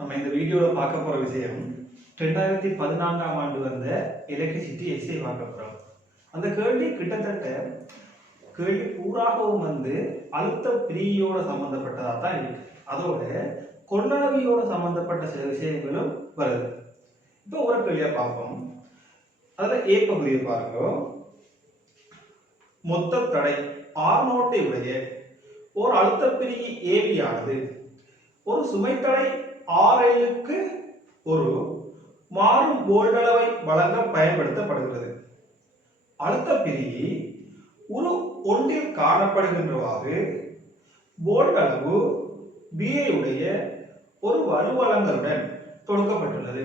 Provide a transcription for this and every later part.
நம்ம இந்த வீடியோவில் பார்க்க போகிற விஷயம் 2014ஆம் ஆண்டு வந்த எலக்ட்ரிசிட்டி எஸ்ஐ பார்க்க போகிறோம். அந்த கேள்வி கிட்டத்தட்ட கேள்வி பூராகவும் அழுத்த பிரியோட சம்பந்தப்பட்டதாக தான் இருக்கு. அதோட கொள்ளளவியோட சம்பந்தப்பட்ட சில விஷயங்களும் வருது. இப்போ ஒரு கேள்வியா பார்ப்போம். அதில் ஏ பகுதியை பாருங்க. மொத்த தடை R0 உடைய ஒரு அழுத்த பிரிகி ஏபி ஆனது ஒரு சுமைத்தடை RLக்கு ஒரு மாறும் வோல்டளவை வழங்க பயன்படுத்தப்படுகிறது. அழுத்த பிரிகி ஒரு ஒன்றில் காணப்படுகின்றவாறு வோல்டளவு BI உடைய ஒரு வலுவழங்கலுடன் தொடுக்கப்பட்டுள்ளது.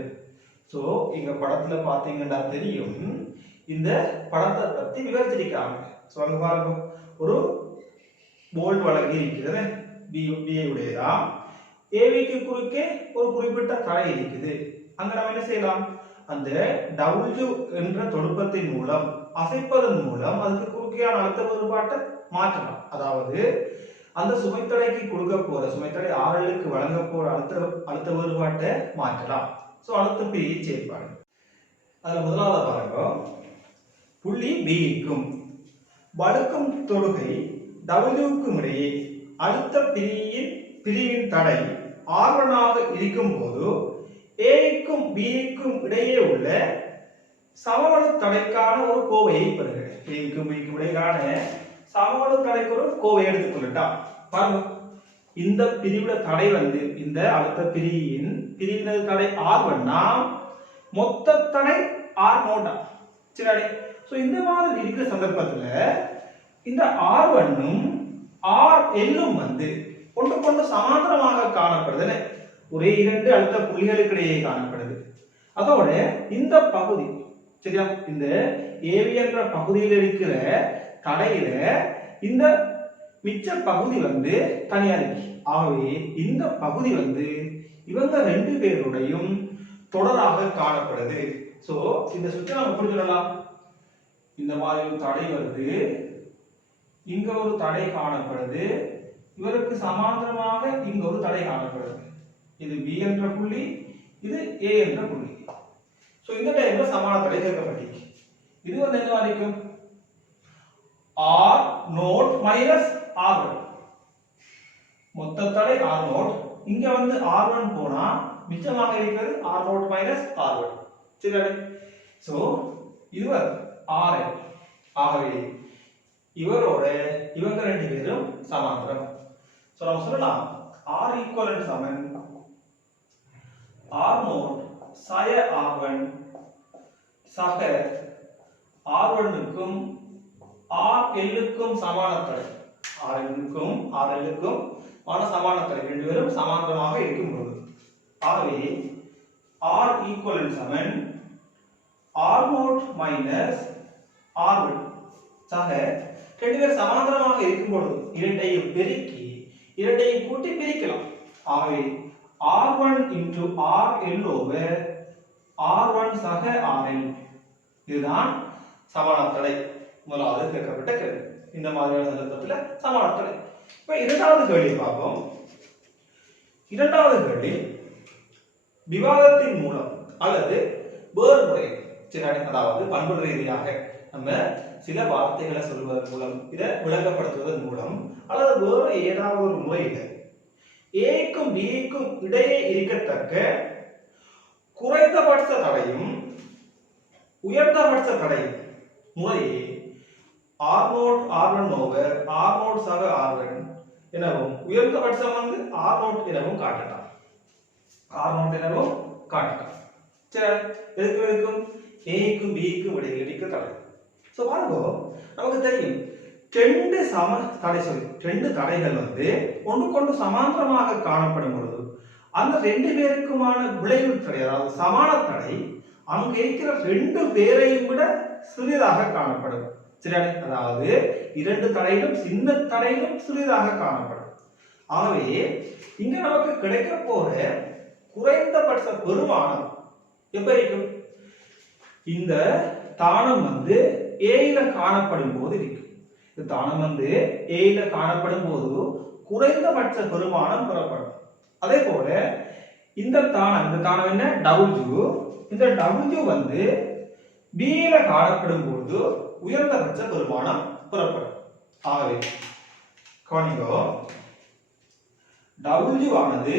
சோ இங்க படத்துல பாத்தீங்கன்னா தெரியும், இந்த படத்தை பத்தி விவரிச்சிருக்காங்க. சோ அங்க பாருங்க, ஒரு போல்ட் வழங்கி இருக்கிறது BI உடையதா, ஏவிக்கு குறுக்கே ஒரு குறிப்பிட்ட தடை இருக்குது. அங்க நம்ம என்ன செய்யலாம், அந்த W என்ற தொடுப்பத்தின் மூலம் அசைப்பதன் மூலம் அதுக்கு குறுக்கேயான அழுத்த வேறுபாட்டை மாற்றலாம். அதாவது அந்த சுமைத்தடைக்கு கொடுக்க போற சுமைத்தடை RLக்கு வழங்க போற அழுத்த வேறுபாட்டை மாற்றலாம். சோ அழுத்த பிரிகி செயல்பாடு. அதுல முதலாவது பாருங்க, புள்ளி Bக்கும் வழுக்கும் தொடுகை Wக்கும் இடையே அழுத்த பிரிவின் தடை R1 ஆக இருக்கும் போது Aக்கும் Bக்கும் இடையே உள்ள சமவெளி தடைக்கான ஒரு கோவையை பெறுக. Aக்கும் Bக்கும் இடையிலான சமவெளி தடைக்கு ஒரு கோவை எடுத்துக்கொள்ளட்டா. பாருங்க, இந்த பிரிவுட தடை இந்த அழுத்த பிரிவினது தடை R1 மொத்த தடை R0. சரி, சோ இந்த மாதிரி இருக்கிற சந்தர்ப்பத்துல இந்த R1ம் RLம் ஒன்றுக்கொன்று சமாந்தரமாக காணப்படுது. ஒரே இரண்டு அழுத்த புள்ளிகளுக்கு இடையே காணப்படுது. அதோட இந்த பகுதி சரியா, இந்த AB என்ற பகுதியில் இருக்கிற தடையில இந்த மிச்ச பகுதி தனியா இருக்கு. ஆகவே இந்த பகுதி இவங்க ரெண்டு பேருடையும் தொடராக காணப்படுது. சோ இந்த சுற்று நம்ம எப்படி சொல்லலாம், இந்த மாதிரி ஒரு தடை வருது, இங்க ஒரு தடை காணப்படுது, இவருக்கு சமாந்தரமாக இங்க ஒரு தடை காணப்படுது. இது B என்ற புள்ளி, இது A என்ற புள்ளி. சோ இந்த டைம்ல சமான தடை சேர்க்கப்பட்டிருக்கு. இது என்ன வரைக்கும் R0 மைனஸ் R1. மொத்த தடை R0, இங்க R1 போனா மிச்சமாக இருக்கிறது R0 மைனஸ் R1. சரி, சோ இது RL. ஆகவே இவரோட இவங்க ரெண்டு பேரும் சமாந்தரம். சோ நம்ம சொல்லலாம் R ஈக்குவலன்ட் சமன் R0 சய R1 சக R1க்கும் RLக்கும் சமான தடை, RLக்கும் சமான தடை ரெண்டு பேரும் சமாந்தரமாக இருக்கும்போது, ஆகவே R ஈக்குவலன்ட் சமன் R0 மைனஸ் R1 சக ரெண்டு பேரும் சமாந்தரமாக இருக்கும்போது இரண்டையும் பெருக்கி இரண்டையும் கூட்டி பிரிக்கலாம். ஆகவே R1 into RL over R1 சக RL, இதுதான் சமான தடை. முதலாவது கேட்கப்பட்ட கேள்வி. இந்த மாதிரியான சந்தர்ப்பத்தில் சமான தடை. இப்ப இரண்டாவது கேள்வியை பார்ப்போம். இரண்டாவது கேள்வி விவாதத்தின் மூலம் அல்லது வேறு முறை, அதாவது பண்பு ரீதியாக நம்ம சில வார்த்தைகளை சொல்வதன் மூலம், இதை விளங்கப்படுத்துவதன் மூலம் அல்லது வேறு ஏதாவது ஒரு முறையில் Aக்கும் Bக்கும் இடையே இருக்கத்தக்க குறைந்தபட்ச தடையும் உயர்ந்தபட்ச தடையும் முறையே R0 R1 over R0 சக R1 எனவும் உயர்ந்தபட்சம் R0 எனவும் காட்டலாம். R0 எனவும் காட்டலாம். சரி, எதுக்கு இருக்கும் Aக்கும் Bக்கும் இடையில் இருக்க தடை. சோ பாருங்க, நமக்கு தெரியும் ரெண்டு தடைகள் ஒன்றுக்கொண்டு சமாந்தரமாக காணப்படும் பொழுது அந்த ரெண்டு பேருக்குமான விளைவு தடை, அதாவது சமான தடை அங்க இருக்கிற ரெண்டு பேரையும் விட சிறிதாக காணப்படும். சரி, அதாவது இரண்டு தடைகளும் சின்ன தடைகளும் சிறிதாக காணப்படும். ஆகவே இங்க நமக்கு கிடைக்க போற குறைந்தபட்ச பெருமானம் எப்ப இருக்கும், இந்த தானம் Aல காணப்படும் போது இருக்கு. இந்த தானம் Aல காணப்படும் போது குறைந்தபட்ச பெருமானம் பெறப்படும். அதே போல இந்த தானம் என்ன W. இந்த W வந்து B ல காணப்படும் பொழுது உயர்ந்தபட்ச பெருமானம் பெறப்படும். ஆகவே கவனிங்க, W ஆனது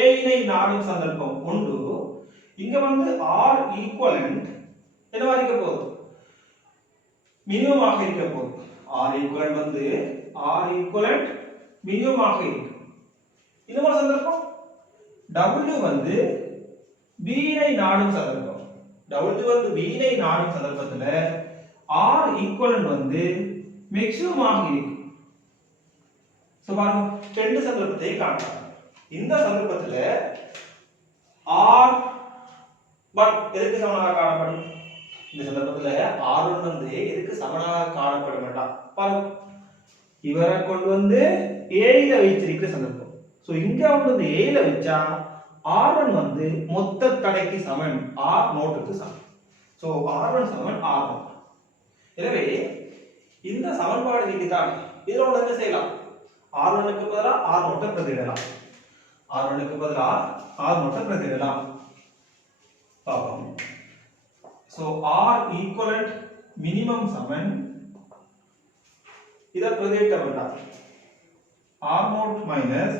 A னை நாடும் சந்தர்ப்பம் ஒன்று. இங்க வந்து R ஈக்குவலன்ட் என்னவா இருக்க போகுது? மினிமம் ஆக இருக்க போகுது. R ஈக்குவலன்ட் வந்து மினிமம் ஆக இருக்கு. இன்னொரு சந்தர்ப்பம் W வந்து B னை நாடும் சந்தர்ப்பம். W வந்து B னை நாடும் சந்தர்ப்பத்துல R ஈக்குவலன்ட் வந்து மேக்ஸிமம் ஆக இருக்கு. சோ பாருங்க, ரெண்டு சந்தர்ப்பத்தை காணலாம். இந்த சந்தர்ப்பத்துல R1 எதுக்கு சமனாக காணப்படும்? இந்த சந்தர்ப்பத்துல R1 வந்து எதுக்கு சமனாக காணப்பட வேண்டாம் பாருங்க. இவரை கொண்டு வந்து A ல வைத்திருக்கிற சந்தர்ப்பம். சோ இங்க வந்து A ல வச்சா R1 வந்து மொத்த தடைக்கு சமன், R0 க்கு சமன். சோ R1 சமன் R0. எனவே இந்த சமன்பாடு நீக்கிதான் இதுல ஒண்ணு என்ன செய்யலாம்? R1 க்கு பதிலா R0 பிரதியிடலாம். R1 க்கு பதிலா R0 பிரதியிடலாம். பாப்போம். சோ R ஈக்குவலன்ட் மினிமம் சமன் இத பிரதியிட்ட வேண்டாம். R0 மைனஸ்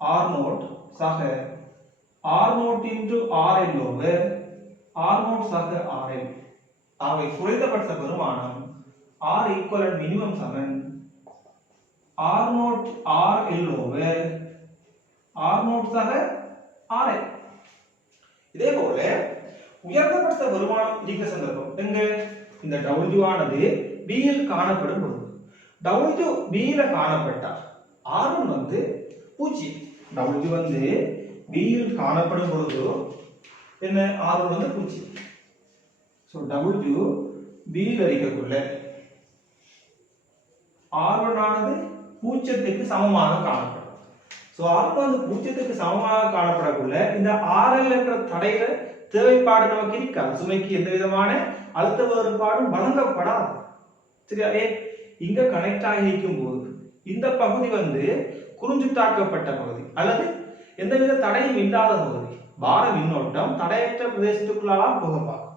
R0 சக R0 into RL over R0 சக RL. ஆகவே குறைந்தபட்ச பெருமானம் R equivalent minimum சமன் R0 RL over R0 சக RL. இதே போல உயர்ந்தபட்ச பெருமானம் இருக்கிற சந்தர்ப்பம் எங்க? இந்த W ஆனது B இல் காணப்படும் பொழுது W B ல காணப்பட்டா R1 வந்து 0. W வந்து B இல் காணப்படும் பொழுது என்ன R1 வந்து 0. சோ W B ல இருக்கக்குள்ள R1 ஆனது 0 க்கு சமமாக காணப்படும். சோ R1 வந்து 0 க்கு சமமாக காணப்படக்குள்ள இந்த RL என்ற தடையில தேவைப்பாடு நமக்கு இருக்காது. சுமைக்கு எந்த விதமான அழுத்த வேறுபாடும் வழங்கப்படாது. சரியா? இங்க கனெக்ட் ஆகி இருக்கும் போது இந்த பகுதி வந்து குறிஞ்சுத்தாக்கப்பட்ட பகுதி அல்லது எந்தவித தடையும் இல்லாத பகுதி. பார மின்னோட்டம் தடையற்ற பிரதேசத்துக்குள்ளாலாம் போக பார்க்கும்.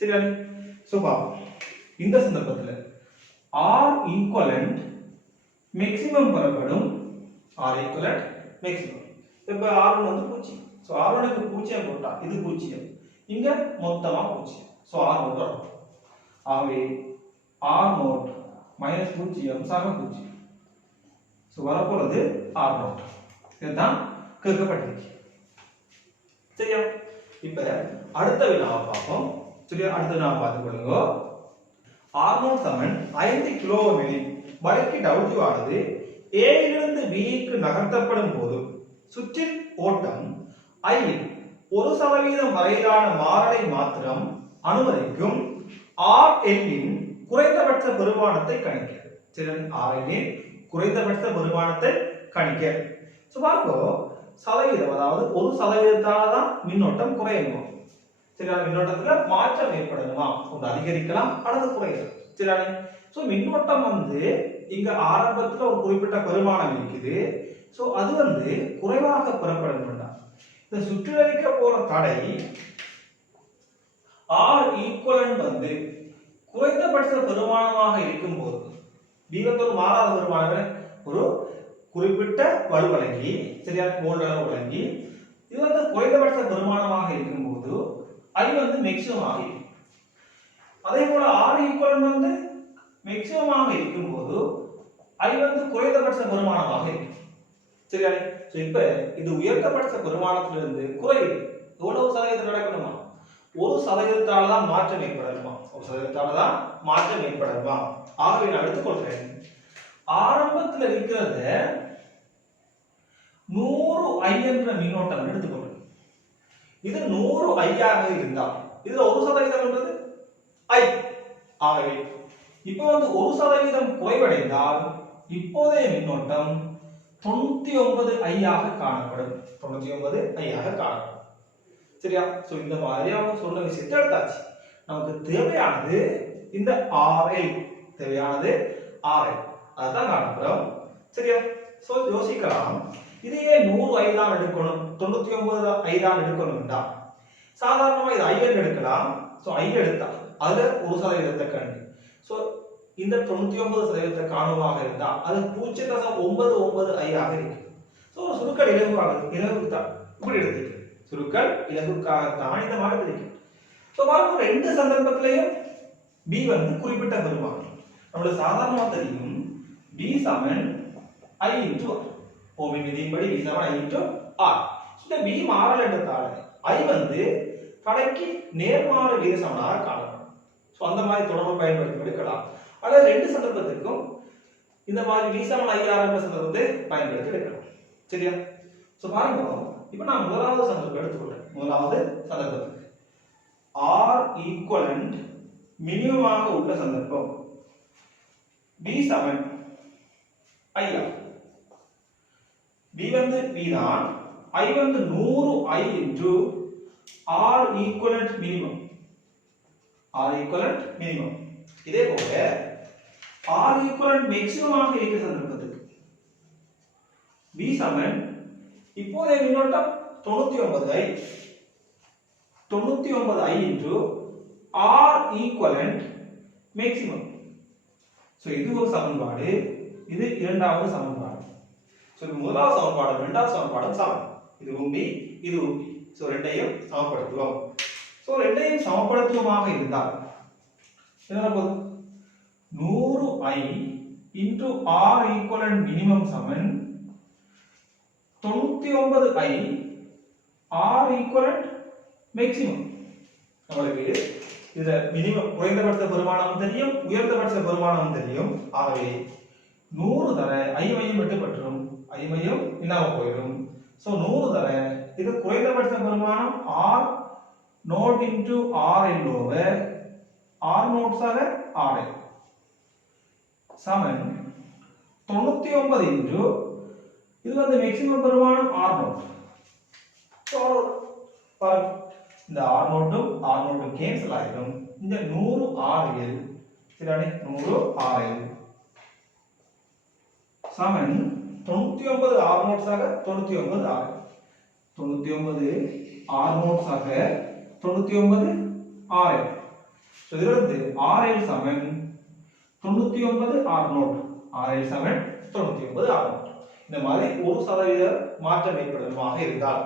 சரியா? சோ பாப்போம். இந்த சந்தர்ப்பத்துல R equivalent மேக்ஸிமம் பெறப்படும். R equivalent maximum. இப்ப R1 வந்து 0. சோ R1 க்கு 0 போட்டா இது 0. இங்க மொத்தமா 0. சோ R0 வரும். ஆகவே R0 மைனஸ் 0 சக 0. சோ வரப்போறது R0. இதுதான் கேட்கப்பட்டிருக்கு. சரியா? இப்ப அடுத்த வினாவை பார்ப்போம். சரியா? அடுத்த வினாவை பார்த்து கொள்ளுங்க. R0 சமன் 5 கிலோ ஓம் எனில் வளைக்கு W ஆனது A இலிருந்து B க்கு நகர்த்தப்படும் போது சுற்றின் ஓட்டம் I இல் 1% வரையிலான மாறலை மாத்திரம் அனுமதிக்கும் RL இன் குறைந்தபட்ச பெருமானத்தை கணிக்க. சரி, RL இன் குறைந்தபட்ச பெருமானத்தை கணிக்க. சோ பாருங்க, சதவீதம் அதாவது 1%தால தான் மின்னோட்டம் குறையணும். சரியா? மின்னோட்டத்துல மாற்றம் ஏற்படணுமா? ஒன்று அதிகரிக்கலாம் அல்லது குறையலாம். சரியா? சோ மின்னோட்டம் வந்து இங்க ஆரம்பத்துல ஒரு குறிப்பிட்ட பெருமானம் இருக்குது. சோ அது வந்து குறைவாக பெறப்படும். இந்த சுற்றிலரிக்க போற தடை R ஈக்குவலன்ட் வந்து குறைந்தபட்ச பெருமானமாக இருக்கும் போது B வந்து ஒரு மாறாத பெருமானம், ஒரு குறிப்பிட்ட வலுவழங்கி, சரியா? வோல்ட் அளவு வழங்கி இது வந்து குறைந்தபட்ச பெருமானமாக இருக்கும் போது I வந்து மேக்ஸிமம் ஆக இருக்கும். அதே போல R ஈக்குவலன்ட் வந்து மேக்ஸிமம் ஆக இருக்கும் போது I வந்து குறைந்தபட்ச பெருமானமாக இருக்கும். சரியா? சோ இப்ப இது உயர்ந்தபட்ச பெருமானத்திலிருந்து குறையுது. எவ்வளவு சதவீதம் நடக்கணுமா? 1%தால தான் மாற்றம் ஏற்படணுமா? 1%தால தான் மாற்றம் ஏற்படணுமா? ஆகவே நான் எடுத்துக்கொள்றேன். ஆரம்பத்துல இருக்கிறத 100 I என்ற மின்னோட்டம் எடுத்துக்கொள்றேன். இது 100 I ஆக இருந்தால் இதுல 1% என்றது I. ஆகவே இப்போ வந்து 1% குறைவடைந்தால் இப்போதைய மின்னோட்டம் 99 I ஆக காணப்படும். 99 I ஆக காணப்படும். சரியா? சோ இந்த மாதிரி அவங்க சொன்ன விஷயத்தை எடுத்தாச்சு. நமக்கு தேவையானது இந்த RL, தேவையானது RL. அதான் காணப்படும். சரியா? சோ யோசிக்கலாம், இதையே 100 ஐ தான் எடுக்கணும், 99 ஐ தான் எடுக்கணும்டா சாதாரணமா இது ஐ எடுக்கலாம். சோ ஐ எடுத்தா அதுல 1% கண்டு. சோ இந்த 99% காணுமாக இருந்தா அது 0.99 ஐ ஆக இருக்கு. சோ சுருக்கல் இலகுதான் இப்படி எடுத்துக்கு. சுருக்கல் இலகுக்காக தான் இந்த மாதிரி இருக்கு. சோ பாருங்க ரெண்டு சந்தர்ப்பத்திலையும் b வந்து குறிப்பிட்ட பெருமானம். நம்மளுக்கு சாதாரணமா தெரியும் b Saman i into r. ஓமின் விதியின்படி b Saman i into r. இந்த b மாறல் என்றதால i வந்து கடைக்கு நேர்மாறு விகிதசமனாக காணப்படும். சோ அந்த மாதிரி தொடர்பு பயன்படுத்தி எடுக்கலாம். அல்லது ரெண்டு சந்தர்ப்பத்திற்கும் இந்த மாதிரி v சமன் i r என்ற சந்தர்ப்பத்தை பயன்படுத்தி எடுக்கலாம். சரியா? சோ பாருங்க இப்போ நான் முதலாவது சந்தர்ப்பத்தை எடுத்துக்கொள்றேன். முதலாவது சந்தர்ப்பத்துக்கு r ஈக்குவலன்ட் மினிமமாக உள்ள சந்தர்ப்பம் b Saman i r. b வந்து b தான், i வந்து 100 i into r equivalent minimum. r equivalent minimum. இதே போல r equivalent maximum ஆக இருக்கிற சந்தர்ப்பத்துக்கு b சமன் இப்போதைய மின்னோட்டம் 99i into r equivalent maximum. So இது ஒரு சமன்பாடு, இது இரண்டாவது சமன்பாடு. சோ இது முதலாவது சமன்பாடு இரண்டாவது சமன்பாடு சமம். இதுவும் b இதுவும் b. சோ ரெண்டையும் சமப்படுத்துவோம். சோ ரெண்டையும் சமப்படுத்துவமாக இருந்தால் என்ன நடக்கும்? 100i into r equivalent minimum சமன் 99i r equivalent maximum. நமக்கு இதுல மினிமம் குறைந்தபட்ச பெருமானம் தெரியும், உயர்ந்தபட்ச பெருமானம் தெரியும். ஆகவே 100 தர i மையம் வெட்டுப்பட்டுரும், i மையம் இல்லாம போயிடும். சோ 100 தர இது குறைந்தபட்ச பெருமானம் r node into r n over r nodes ஆக r n சமன் 99 into இது வந்து மேக்ஸிமம் பெருமானம் r நோட். சோ இந்த r நோட்டும் கேன்சல் ஆயிடும். இந்த 100 rl சரியானே 100 rl சமன் 99 r நோட்ஸ் ஆக 99 r 99 r நோட்ஸ் ஆக 99 rl. சோ இதிலிருந்து rl சமன் 99 r நோட், rl சமன் 99 r நோட். இந்த மாதிரி 1% மாற்றம் ஏற்படுமாக இருந்தால்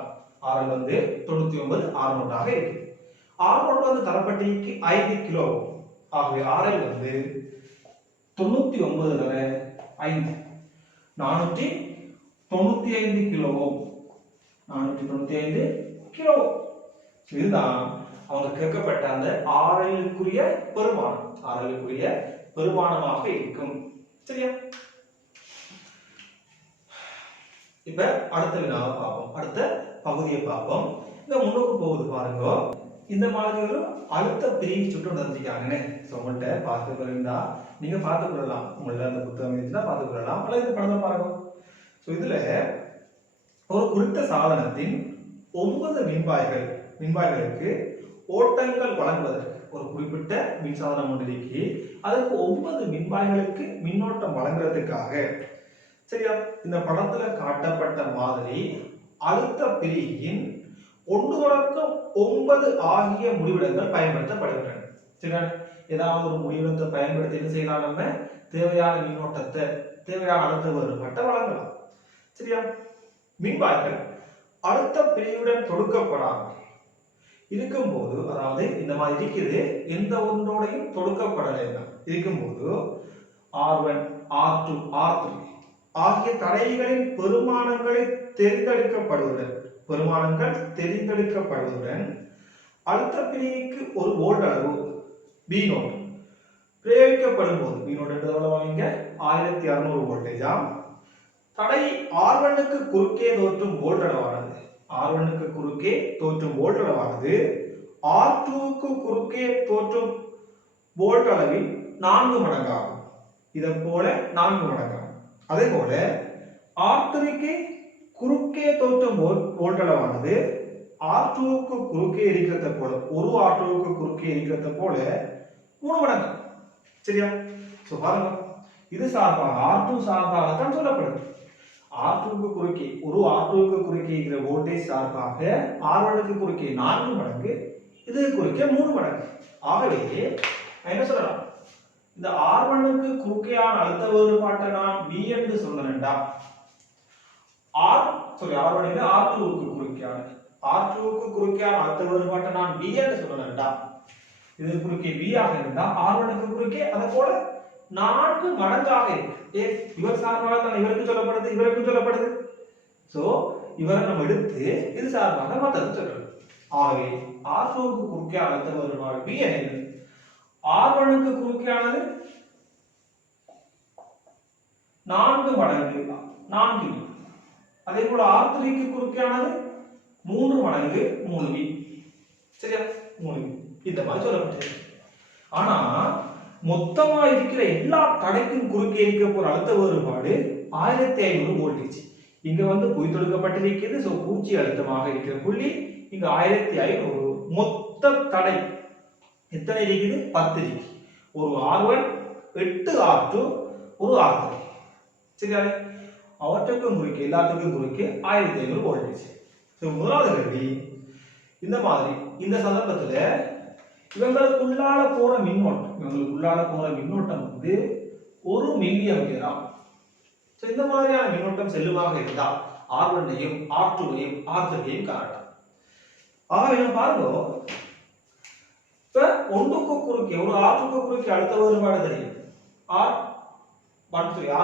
rl வந்து 99 r நோட் ஆக இருக்கு. r நோட் வந்து தரப்பட்டிக்கு 5 கிலோ. ஆகவே rl வந்து 99 தர 5 495 கிலோ ஓம். 495 கிலோ. இதுதான் அவங்க கேட்கப்பட்ட அந்த RL-க்குரிய பெருமானம். RL-க்குரிய பெருமானமாக இருக்கும். சரியா? இப்ப அடுத்த வினாவை பார்ப்போம். அடுத்த பகுதியை பார்ப்போம். இந்த முன்னுக்கு போகுது பாருங்க. இந்த மாதிரி ஒரு அழுத்த பிரிவு சுற்று நடத்திருக்காங்கன்னு உங்கள்கிட்ட பார்த்து இருந்தா நீங்க பார்த்து கொள்ளலாம். உங்கள்ட்ட அந்த புத்தகம் இருந்துச்சுன்னா பார்த்து கொள்ளலாம். அல்லது இந்த படத்தை பாருங்க. ஸோ இதுல ஒரு குறித்த சாதனத்தின் 9 மின்வாய்களுக்கு ஓட்டங்கள் வழங்குவதற்கு ஒரு குறிப்பிட்ட மின்சாதனம் ஒன்று இருக்கு. அதற்கு 9 மின்வாய்களுக்கு மின்னோட்டம் வழங்குறதுக்காக சரியா இந்த படத்துல காட்டப்பட்ட மாதிரி அழுத்த பிரியின் 1 தொடக்கம் 9 ஆகிய முடிவிடங்கள் பயன்படுத்தப்படுகின்றன. சரியா? ஏதாவது ஒரு முடிவிடத்தை பயன்படுத்தி என்ன செய்யலாம்? நம்ம தேவையான மின்னோட்டத்தை தேவையான அழுத்த வேறுபட்ட வழங்கலாம். சரியா? மின்வாய்கள் அழுத்த பிரிவுடன் தொடுக்கப்படாமல் இருக்கும்போது, அதாவது இந்த மாதிரி இருக்குது, எந்த ஒன்றோடையும் தொடுக்கப்படலை இருக்கும்போது R1, R2, R3 ஆகிய தடைகளின் பெருமானங்கள் தெரிந்தெடுக்கப்படுவதுடன் அழுத்த பிரிவுக்கு ஒரு வோல்ட் அளவு B நோட் பிரயோகிக்கப்படும் போது B நோட் என்றது 1600 வோல்டேஜ் ஆம். தடை R1க்கு குறுக்கே தோற்றும் வோல்ட் அளவானது R2க்கு குறுக்கே தோற்றும் வோல்ட் அளவின் 4 மடங்காகும். இதை போல 4 மடங்காகும். அதே போல R3க்கு குறுக்கே தோற்றும் வோல்ட் அளவானது R2க்கு குறுக்கே இருக்கிறத போல R2க்கு குறுக்கே இருக்கிறத போல 3 மடங்கு. சரியா? சோ பாருங்க, இது சார்பாக R2 சார்பாக தான் சொல்லப்படுது. R2க்கு குறுக்கே ஒரு R2க்கு குறுக்கே இருக்கிற வோல்டேஜ் சார்பாக R1க்கு குறுக்கே 4 மடங்கு, இதுக்கு குறுக்கே 3 மடங்கு. ஆகவே என்ன சொல்லலாம், இந்த R1க்கு குறுக்கேயான அழுத்த வேறுபாட்டை நான் V என்று சொன்னேன்டா, R1 இல்ல R2க்கு குறுக்கேயான அழுத்த வேறுபாட்டை நான் V என்று சொன்னேன்டா, இது குறுக்கே V ஆக இருந்தா R1க்கு குறுக்கே அத போல 4 மடங்காக இருக்கு. இவர் சார்பாக தான் இவருக்கு சொல்லப்படுது, இவருக்கு சொல்லப்படுது. சோ இவரை நம்ம எடுத்து இது சார்பாக மத்தது சொல்றோம். ஆகவே R2க்கு குறுக்கே அழுத்த வேறுபாடு V என்ன, R1க்கு குறுக்கேயானது 4 மடங்கு 4V. அதே போல R3க்கு குறுக்கேயானது 3 மடங்கு 3V. சரியா, 3V இந்த மாதிரி சொல்லப்பட்டிருக்கு. ஆனா மொத்தமா இருக்கிற எல்லா தடைக்கும் குறுக்கே இருக்க போற அழுத்த வேறுபாடு 1500 வோல்டேஜ். இங்க வந்து குவித்தொடுக்கப்பட்டிருக்கிறது. சோ பூச்சி அழுத்தமாக இருக்கிற புள்ளி இங்க 1500. மொத்த தடை எத்தனை இருக்குது? 10 இருக்கு. ஒரு R1, 8 R2, ஒரு R3. சரியா, அவற்றுக்கும் குறுக்கே எல்லாத்துக்கும் குறுக்கே 1500 வோல்டேஜ். சோ முதலாவது கேள்வி இந்த மாதிரி இந்த சந்தர்ப்பத்துல இவங்களுக்குள்ளால போற மின்னோட்டம் வந்து 1 மில்லி ஆம்பியர் ஆகும். சோ இந்த மாதிரியான மின்னோட்டம் செல்லுமாக இருந்தால் R1ஐயும் R2ஐயும் R3ஐயும் காட்டலாம். ஆக என்ன பாருங்க, இப்ப ஒன்றுக்கு குறுக்கே ஒரு R2க்கு குறுக்கே அழுத்த வேறுபாடு தெரியும்,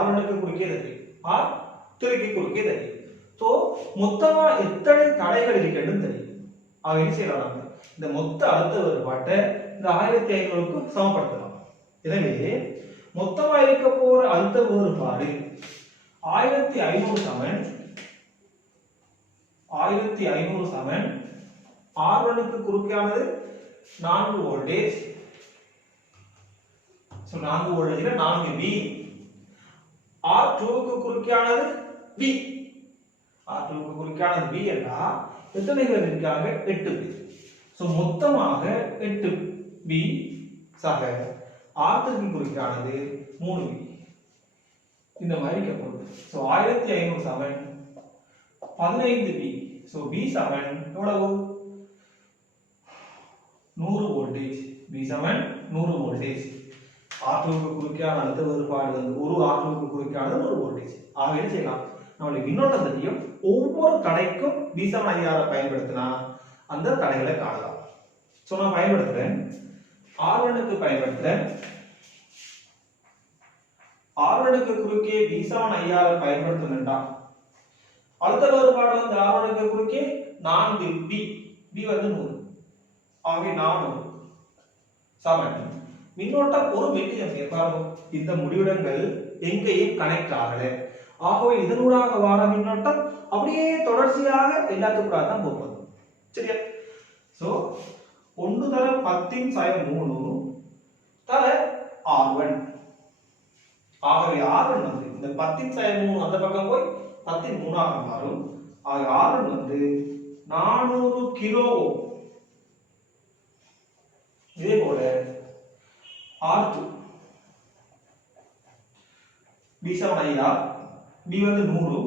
R1க்கு குறுக்கே தெரியும், R3க்கு குறுக்கே தெரியும். சோ மொத்தமா எத்தனை தடைகள் இருக்குன்னு தெரியும். ஆக என்ன செய்யலாம், இந்த மொத்த அழுத்த வேறுபாட்டை இந்த 1500க்கு சமப்படுத்தலாம். எனவே மொத்தமா இருக்க போற அழுத்த வேறுபாடு 1500 சமன் R1க்கு குறுக்கேயானது 4 voltage. So 4 வோல்டேஜ்ல 4V. R2க்கு குறுக்கேயானது V. R2க்கு குறுக்கேயானது V என்றா எத்தனை பேர் இருக்காங்க? 8 பேர். சோ மொத்தமாக 8V சக R3க்கு குறுக்கேயானது 3V. இந்த மாதிரி கேட்கப்படுது. சோ 1500 சமன் 15V. சோ V சமன் எவ்வளவு? 100 வோல்டேஜ். V சமன் 100 வோல்டேஜ். R2க்கு குறுக்கேயான அழுத்த வேறுபாடு வந்து ஒரு R2க்கு குறுக்கேயானது 100 வோல்டேஜ். ஆக என்ன செய்யலாம், நம்மளுடைய மின்னோட்டம் தெரியும், ஒவ்வொரு தடைக்கும் V சமன் IR பயன்படுத்தினா அந்த தடைகளை காணலாம். சோ நான் பயன்படுத்துறேன், R1க்கு பயன்படுத்துறேன், R1க்கு குறுக்கே V சமன் IR பயன்படுத்தணும்டா, அழுத்த வேறுபாடு வந்து R1க்கு குறுக்கே 4V, V வந்து 100. ஆகவே 400 சமன் மின்னோட்டம் 1 மில்லி ஆம்பியர். பாருங்க, இந்த முடிவிடங்கள் எங்கேயும் கனெக்ட் ஆகல. ஆகவே இதனூடாக வர மின்னோட்டம் அப்படியே தொடர்ச்சியாக எல்லாத்துக்கும் தான் போகும். சரியா, சோ 1 தர 10⁻3 தர R1. ஆகவே R1 வந்து இந்த 10⁻3 அந்த பக்கம் போய் 10⁻3 ஆக மாறும். ஆக R1 வந்து 400 கிலோ ஓம். இதே போல R2 V சமன் IR, V வந்து 100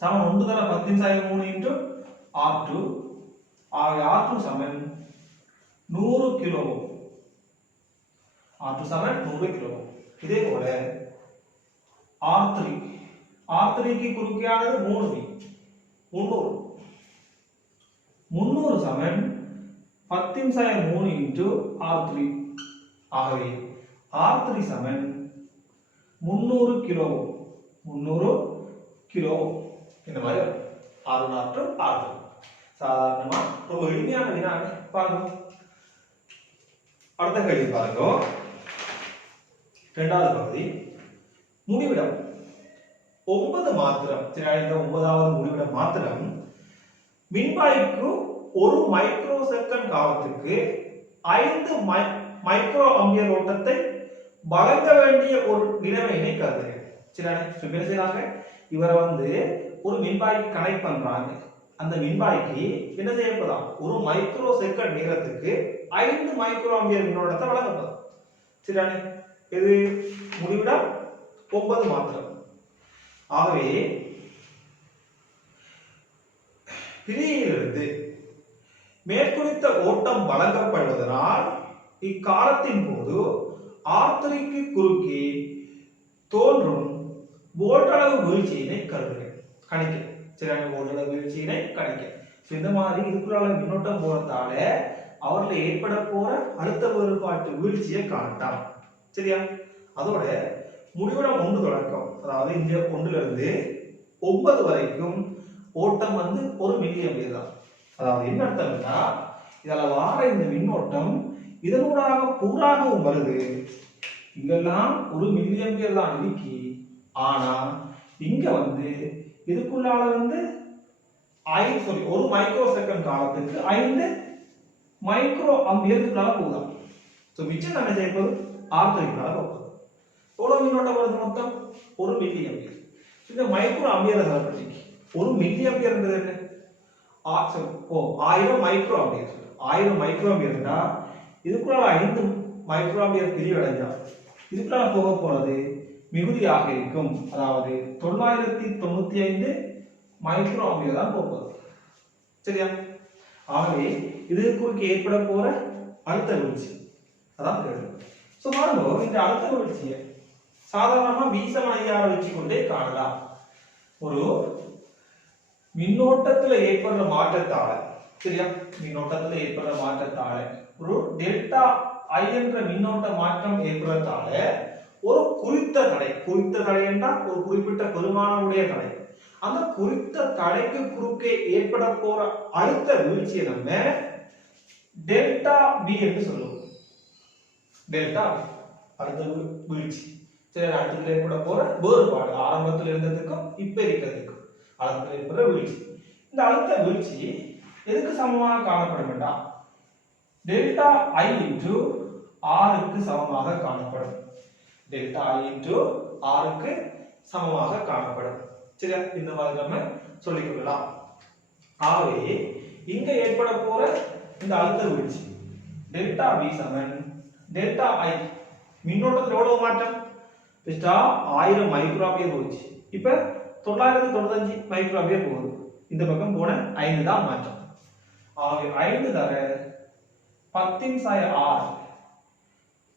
சமன் 1 தர 10⁻3 into R2. ஆக R2 சமன் 100 கிலோ ஓம். R2 சமன் 100 கிலோ ஓம். இதே போல R3க்கு குறுக்கேயானது 3V, 300 சமன் 10⁻3 into R3. ஆகவே R3 சமன் 300 கிலோ ஓம். 300 kilo ohm. இந்த மாதிரி R1, R2, R3 சாதாரணமா ரொம்ப எளிமையான வினா பாருங்க. அடுத்த கேள்வி பாருங்க, இரண்டாவது பகுதி. முடிவிடம் 9 மாத்திரம். சரி, இந்த 9வது முடிவிடம் மாத்திரம் மின்பாய்க்கு 1 மைக்ரோ செகண்ட் காலத்துக்கு 5 மைக்ரோ ஆம்பியர் ஓட்டத்தை வழங்க வேண்டிய ஒரு நிலைமையினை கருதுங்க. சரியான என்ன செய்யறாங்க, இவரை வந்து ஒரு மின்பாய்க்கு கனெக்ட் பண்றாங்க. அந்த மின்பாய்க்கு என்ன செய்யப்படாம், 1 மைக்ரோ செகண்ட் நேரத்துக்கு 5 மைக்ரோ ஆம்பியர் மின்னோட்டத்தை வழங்கப்படும். சரியான இது முடிவிடம் 9 மாத்திரம். ஆகவே பிரியிலிருந்து மேற்குறித்த ஓட்டம் வழங்கப்படுவதனால் இக்காலத்தின் போது R3க்கு குறுக்கே தோன்றும் ஓட்டளவு வீழ்ச்சியினை கணிக்க. சரி, ஓட்டளவு வீழ்ச்சியினை கணிக்க. இந்த மாதிரி இதுக்குள்ள மின்னோட்டம் போறதால அவர்ல ஏற்பட போற அழுத்த வேறுபாட்டு வீழ்ச்சியை காணலாம். சரியா? அதோட முடிவிடம் 1 தொடக்கம், அதாவது இங்க 1ல இருந்து 9 வரைக்கும் ஓட்டம் வந்து 1 மில்லி ஆம்பியர் தான். அதாவது என்ன அர்த்தம்னா இதல வார இந்த மின்னோட்டம் இதனூடாக பூராகவும் வருது. இங்கெல்லாம் 1 மில்லி ஆம்பியர் தான் இருக்கு. ஆனா இங்க வந்து இதுக்குள்ளால வந்து 1 மைக்ரோ செகண்ட் காலத்துக்கு 5 மைக்ரோ ஆம்பியருக்குள்ளால போகுது. சோ மிச்சம் என்ன செய்யப்போகுது? R3க்குள்ளால போகுது. எவ்வளவு மின்னோட்டம் வருது? மொத்தம் 1 மில்லி ஆம்பியர். இந்த மைக்ரோ ஆம்பியர் சொல்லப்பட்டிருக்கு. 1 மில்லி ஆம்பியர்ன்றது என்ன? 1000 மைக்ரோ ஆம்பியர். 1000 மைக்ரோ ஆம்பியர்னா இதுக்குள்ள 5 மைக்ரோ ஆம்பியர் பிரிவடைஞ்சா இதுக்குள்ள போக போறது மிகுதியாக இருக்கும். அதாவது 995 மைக்ரோ ஆம்பியர் தான் போகுது. சரியா? ஆகவே இது குறுக்கே ஏற்பட போற அழுத்த வீழ்ச்சி அதான் கேள்வி. சோ பாருங்க, இந்த அழுத்த வீழ்ச்சியை சாதாரணமா வீசமனையாக வச்சு கொண்டே காணலாம். ஒரு மின்னோட்டத்துல ஏற்படுற மாற்றத்தால, சரியா, மின்னோட்டத்துல ஏற்படுற மாற்றத்தால ஒரு டெல்டா ஐ என்ற மின்னோட்ட மாற்றம் ஏற்படுறதால ஒரு குறித்த தடை என்றால் ஒரு குறிப்பிட்ட பெருமானமுடைய தடை, அந்த குறித்த தடைக்கு குறுக்கே ஏற்பட போற அழுத்த வீழ்ச்சியை நம்ம டெல்டா பி என்று சொல்லுவோம். டெல்டா அழுத்த வீழ்ச்சி. சரி, அழுத்தத்தில் ஏற்பட போற வேறுபாடு ஆரம்பத்தில் இருந்ததுக்கும் இப்ப இருக்கிறதுக்கும் அழுத்தத்தில் ஏற்படுற வீழ்ச்சி. இந்த அழுத்த வீழ்ச்சி எதுக்கு சமமாக காணப்படும் என்றால் டெல்டா ஐ இன்டு ஆருக்கு சமமாக காணப்படும். டெல்டா ஐ இன்டு ஆருக்கு சமமாக காணப்படும். சரியா? இந்த மாதிரி நம்ம சொல்லிக் கொள்ளலாம். ஆகவே இங்க ஏற்பட போற இந்த அழுத்த வீழ்ச்சி டெல்டா வி சமன் டெல்டா ஐ. மின்னோட்டத்தில் எவ்வளவு மாற்றம்? 1000 மைக்ரோ ஆம்பியர் போச்சு. இப்ப 995 மைக்ரோ ஆம்பியர் போகுது. இந்த பக்கம் போன 5 தான் மாற்றம். ஆகவே 5 தர 10 சாய R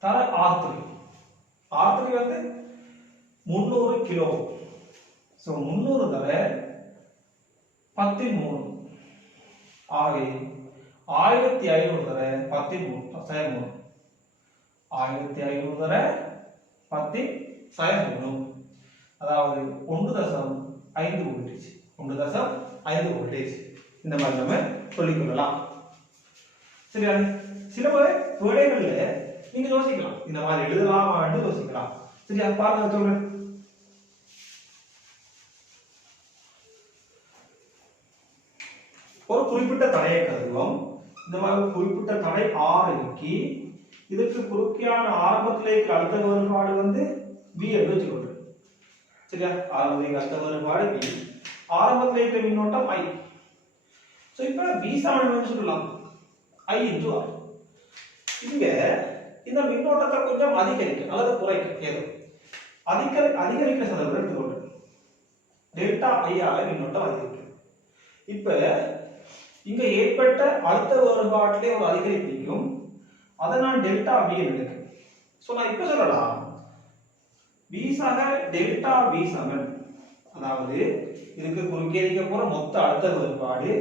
தர R3. R3 வந்து 300 கிலோ. சோ 300 தர 10 3. ஆகவே 1500 தர 10 3. 1500 தர 10 3. அதாவது 1.5 வோல்டேஜ். 1.5 வோல்டேஜ். இந்த மாதிரி நம்ம சொல்லிக் கொள்ளலாம். சரியா? சில வேளைகள்ல நீங்க யோசிக்கலாம், இந்த மாதிரி எழுதலாமான்னு யோசிக்கலாம். சரியா? பாருங்க சொல்றேன். ஒரு குறிப்பிட்ட தடையை கருதுவோம். இந்த மாதிரி குறிப்பிட்ட தடை R இருக்கு. இதுக்கு குறுக்கியான ஆரம்பத்திலே இருக்கிற அழுத்த வேறுபாடு வந்து V என்று வச்சுக்கொள்றேன். சரியா? ஆரம்பத்திலே அழுத்த வேறுபாடு V. ஆரம்பத்திலே இருக்கிற மின்னோட்டம் I. சோ இப்ப V சமன் சொல்லலாம் I into R. இங்க இந்த மின்னோட்டத்தை கொஞ்சம் அதிகரிக்க அல்லது குறைக்க ஏதோ அதிகரிக்கிற சந்தர்ப்பத்தை எடுத்துக்கொள்றேன். டெல்டா I ஆல மின்னோட்டம் அதிகரிக்கும். இப்ப இங்க ஏற்பட்ட அழுத்த வேறுபாட்டிலே ஒரு அதிகரிப்பும் அதை நான் டெல்டா V எடுக்கிறேன். சோ நான் இப்ப சொல்லலாம் V சக டெல்டா V சமன், அதாவது இதுக்கு குறுக்கே இருக்க போற மொத்த அழுத்த வேறுபாடு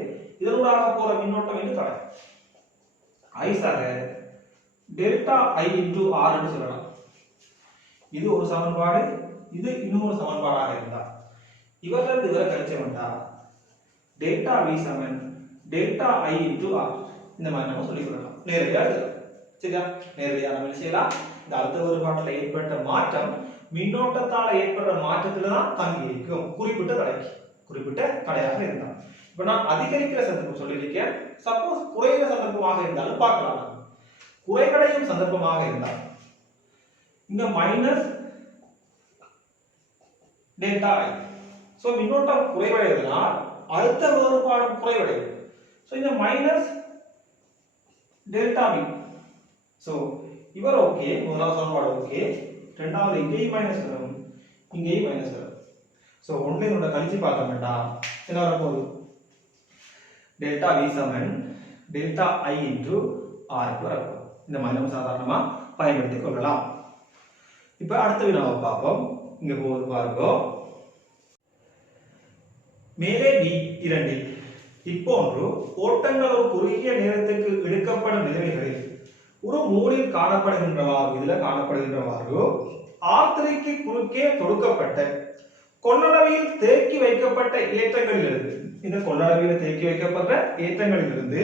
இதனூடாக போற மின்னோட்டம் என்று தடை I சக டெல்டா I into R என்று சொல்லலாம். இது ஒரு சமன்பாடு, இது இன்னொரு சமன்பாடாக இருந்தா இவற்றிலிருந்து இவரை கழிச்சவன்டா டெல்டா V சமன் டெல்டா I into R. இந்த மாதிரி நம்ம சொல்லிக் கொள்ளலாம். நேரடியாக எழுதலாம். சரியா? நேரடியாக நம்ம செய்யலாம். இந்த அழுத்த வேறுபாட்டில் ஏற்பட்ட மாற்றம் மின்னோட்டத்தால் ஏற்படுற மாற்றத்துல தான் தங்கி இருக்கும். குறிப்பிட்ட தடையாக இருந்தால். இப்ப நான் அதிகரிக்கிற சந்தர்ப்பம் சொல்லியிருக்கேன். சப்போஸ் குறைகிற சந்தர்ப்பமாக இருந்தாலும் பார்க்கலாம். குறைவடையும் சந்தர்ப்பமாக இருந்தால் இங்க மைனஸ் டெல்டா ஐ. சோ மின்னோட்டம் குறைவடைவதனால் அழுத்த வேறுபாடு குறைவடையும். சோ இந்த மைனஸ் டெல்டா வி. சோ இவர் ஓகே, முதலாவது சமன்பாடு ஓகே. இரண்டாவது இங்கேயும் மைனஸ் வரும், இங்கேயும் மைனஸ் வரும். ஸோ ஒன்றையோட கழிச்சு பார்த்தோம்னா என்ன வரப்போகுது டெல்டா வி சமன் டெல்டா ஐ இன்டு ஆருக்கு வரப்போகுது. இந்த மாதிரி நம்ம சாதாரணமாக பயன்படுத்திக் கொள்ளலாம். இப்போ அடுத்த வினாவை பார்ப்போம். இங்கே போகுது பாருங்க. மேலே V2 இப்போன்று ஓட்டங்கள் ஒரு குறுகிய நேரத்துக்கு எடுக்கப்படும் நிலைமைகளில் ஒரு மூலில் காணப்படுகின்றவாறு இதில் காணப்படுகின்றவாறு R3க்கு குறுக்கே தொடுக்கப்பட்ட கொள்ளளவில் தேக்கி வைக்கப்பட்ட ஏற்றங்களிலிருந்து இந்த கொள்ளளவில் தேக்கி வைக்கப்பட்ட ஏற்றங்களிலிருந்து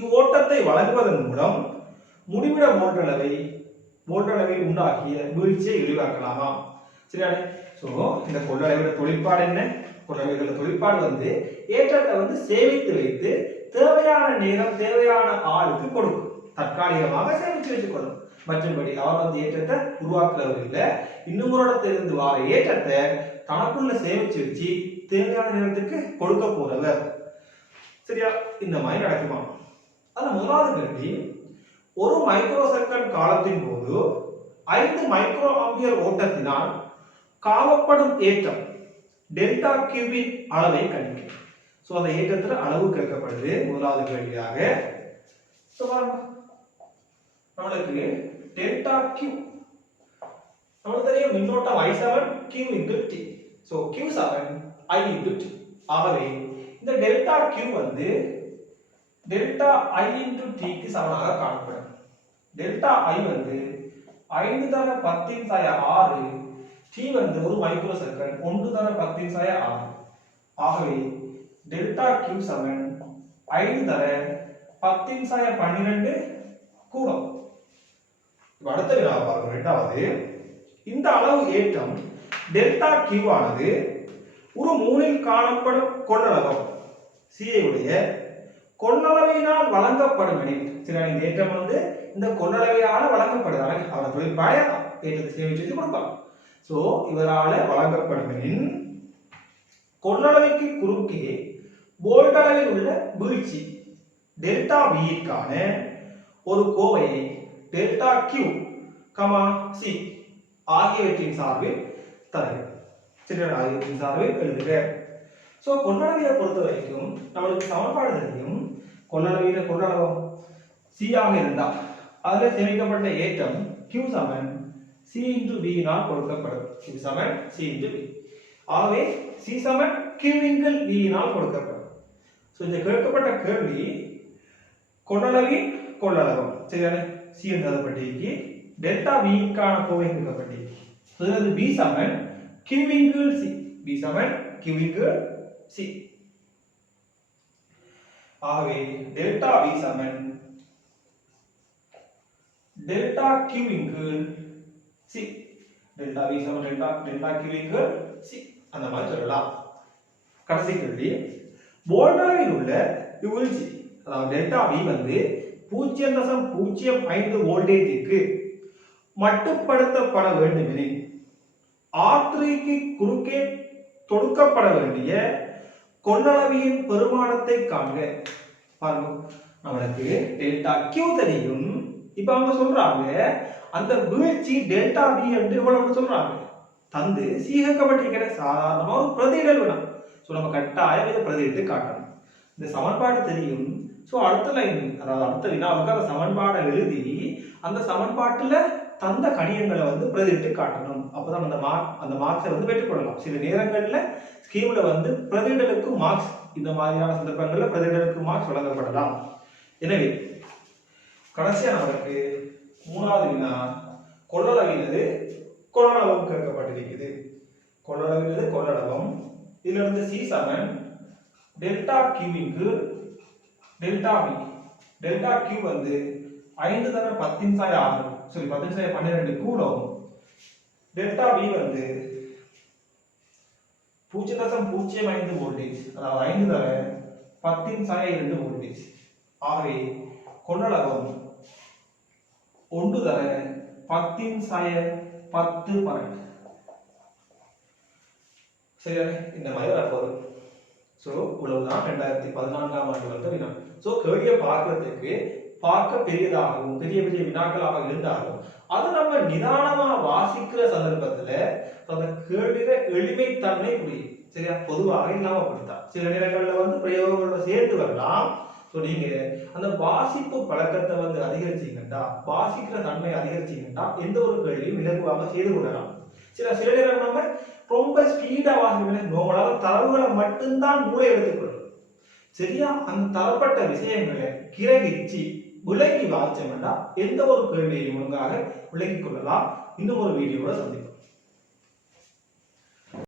இவ்வோட்டத்தை வழங்குவதன் மூலம் முடிவிட வோல்டளவில் உண்டாகிய வீழ்ச்சியை எளிவாக்கலாமா? சரியானே? ஸோ இந்த கொள்ளளவிட தொழிற்பாடு என்ன? கொள்ளளவிட தொழிற்பாடு வந்து ஏற்றத்தை வந்து சேமித்து வைத்து தேவையான நேரம் தேவையான ஆளுக்கு கொடுக்கும். தற்காலிகமாக சேமித்து வச்சுக்கொள்ளும். மற்றபடி அவர் வந்து ஏற்றத்தை உருவாக்குறவர் இல்லை. இன்னும் வார ஏற்றத்தை தனக்குள்ள சேமிச்சு வச்சு தேவையான நேரத்துக்கு கொடுக்க போறவர். சரியா? இந்த மாதிரி நடக்குமா? அதுல முதலாவது கேள்வி, ஒரு மைக்ரோ செகண்ட் காலத்தின் போது 5 மைக்ரோ ஆம்பியர் ஓட்டத்தினால் காணப்படும் ஏற்றம் டெல்டா கியூவின் அளவை கணிக்கும். ஸோ அந்த ஏற்றத்துல அளவு கேட்கப்படுது முதலாவது கேள்வியாக. நம்மளுக்கு டெல்டா கியூ நமக்கு தெரியும் மின்னோட்டம் I7 Q into T. So Q7 I into T. ஆகவே இந்த டெல்டா கியூ வந்து டெல்டா I into T க்கு சமமாக காணப்படும். டெல்டா I வந்து 5 தர 10⁻6 T வந்து ஒரு மைக்ரோ செகண்ட் 1 தர 10⁻6. ஆகவே டெல்டா Q சமன் 5 தர 10⁻12 கூடும். அடுத்த வினாவை பாருங்க. இரண்டாவது, இந்த அளவு ஏற்றம் டெல்டா Q ஆனது ஒரு மூலில் காணப்படும் கொள்ளளவு C உடைய கொள்ளளவினால் வழங்கப்படும் எனில், சரி இந்த ஏற்றம் வந்து இந்த கொள்ளளவியால வழங்கப்படுதால அவர் தொழிற்பாட ஏற்றத்தை சேமிச்சு கொடுப்பாங்க. சோ இவரால வழங்கப்படும் எனில் கொள்ளளவிற்கு குறுக்கே வோல்டளவில் உள்ள வீழ்ச்சி டெல்டா V க்கான ஒரு கோவையை டெல்டா Q, C ஆகியவற்றின் சார்பில் தருக. சரி, ஆகியவற்றின் சார்பில் எழுதுக. சோ கொள்ளளவியை பொறுத்த வரைக்கும் நம்மளுக்கு சமன்பாடு தெரியும். கொள்ளளவு C ஆக இருந்தால் அதில் சேமிக்கப்பட்ட ஏற்றம் Q சமன் C into V னால் கொடுக்கப்படும். Q சமன் C into V. ஆகவே C சமன் Q into V னால் கொடுக்கப்படும். சோ இந்த கேட்கப்பட்ட கேள்வி கொள்ளளவு சரியானே? C எழுதப்பட்டிருக்கு. டெல்டா V க்கான கோவை கொடுக்கப்பட்டிருக்கு. சோ இது V சமன் Q into C. V சமன் Q into C. ஆகவே டெல்டா V சமன் delta Q into C. Delta V சமன் டெல்டா Q into C. அந்த மாதிரி சொல்லலாம். கடைசி கேள்வி, வோல்டளவில் உள்ள வீழ்ச்சி அதாவது டெல்டா V வந்து 0.05 வோல்டேஜுக்கு மட்டுப்படுத்தப்பட வேண்டுமெனில் R3க்கு குறுக்கே தொடுக்கப்பட வேண்டிய கொள்ளளவின் பெருமானத்தை காண்க. பாருங்க, நம்மளுக்கு டெல்டா Q தெரியும். இப்ப அவங்க சொல்றாங்க அந்த வீழ்ச்சி டெல்டா V என்று இவ்வளவு சொல்றாங்க. தந்து சீகக்கப்பட்டிருக்கிற சாதாரணமா ஒரு பிரதியிடல் வேணும். சோ நம்ம கட்டாயம் இதை பிரதியிட்டு காட்டணும். இந்த சமன்பாடு தெரியும். சோ அடுத்த லைன் அதாவது அடுத்த வினாவுக்கு அந்த சமன்பாடை எழுதி அந்த சமன்பாட்டுல தந்த கணியங்களை வந்து பிரதியிட்டு காட்டணும். அப்பதான் அந்த மார்க்ஸை வந்து பெற்றுக்கொள்ளலாம். சில நேரங்கள்ல ஸ்கீம்ல வந்து பிரதியிடலுக்கு மார்க்ஸ் இந்த மாதிரியான சந்தர்ப்பங்கள்ல பிரதியிடலுக்கு மார்க்ஸ் வழங்கப்படலாம். எனவே கடைசியா நமக்கு மூணாவது வினா கொள்ளளவினது கொள்ளளவும் கேட்கப்பட்டிருக்குது. கொள்ளளவும் இதுல இருந்து C சமன் டெல்டா கியூவிற்கு டெல்டா V. டெல்டா Q வந்து 5 தர 10⁻6 சரி 10⁻12 கூடும். டெல்டா V வந்து 0.05 வோல்டேஜ் அதாவது 5 தர 10⁻2 வோல்டேஜ். ஆகவே கொள்ளளவும் 1 தர 10⁻10 பரண்ட். சரியா? இந்த மாதிரி வரப்போகுது. சோ இவ்வளவுதான் 2014ஆம் ஆண்டு வந்த வினா. சோ கேள்வியை பார்க்கிறதுக்கு பார்க்க பெரியதாகவும் பெரிய பெரிய வினாக்களாக இருந்தாலும் அது நம்ம நிதானமா வாசிக்கிற சந்தர்ப்பத்துல அந்த கேள்வியில எளிமைத்தன்மை புரியும். சரியா? பொதுவாக இல்லாம படித்தான் சில நேரங்கள்ல பிரயோகங்களோட சேர்த்து வரலாம். நீங்க அந்த வாசிப்பு பழக்கத்தை அதிகரிச்சீங்கன்னா, வாசிக்கிற தன்மை அதிகரிச்சீங்கன்னா எந்த ஒரு கேள்வியும் இலகுவாக செய்து கொள்ளலாம். சில நேரம் நம்ம ரொம்ப ஸ்பீடா வாசிக்கணும், நம்மளால தரவுகளை மட்டும்தான் மூளை எடுத்துக்கொள்ளும். சரியா? அந்த தரப்பட்ட விஷயங்களை கிரகிச்சு விளங்கி வாசிச்சோம்னா எந்த ஒரு கேள்வியையும் ஒழுங்காக விளங்கிக் கொள்ளலாம். இன்னும் ஒரு வீடியோட சந்திப்போம்.